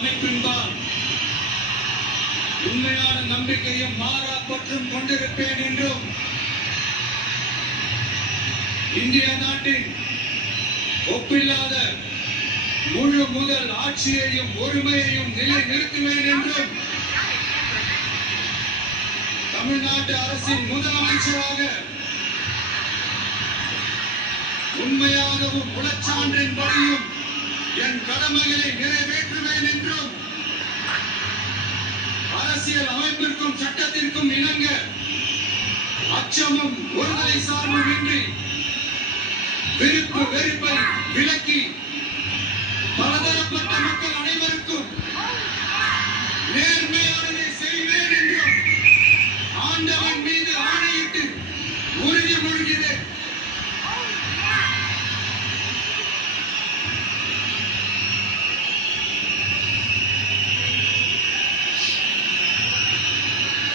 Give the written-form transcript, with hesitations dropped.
அமைப்பின்பால் உண்மையான நம்பிக்கையும் மாறா பற்றும் கொண்டிருப்பேன் என்றும் இந்திய நாட்டின் ஒப்பில்லாத முழு முதல் ஆட்சியையும் ஒருமையையும் நிலைநிறுத்துவேன் என்றும் தமிழ்நாட்டு அரசின் முதலமைச்சராக உண்மையாகவும் உளச்சான்றின்படியும் என் கடமைகளை நிறைவேற்றுவேன் என்றும் அரசியல் அமைப்பிற்கும் சட்டத்திற்கும் இணங்க அச்சமும் ஒருதலை சார்பும் இன்றி விருப்பு வெறுப்பை விலக்கி